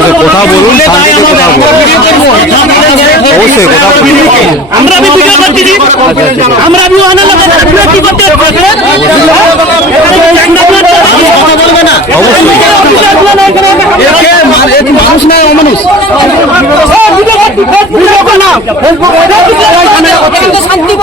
অবশ্যই কথা বলুন, শান্তিতে কথা বলুন, অবশ্যই কথা বলুন। আমরা ভিডিও করতেছি, আমরা ভিডিও আনার ভিডিও কি করতে মানুষ না অমানুষ শান্তি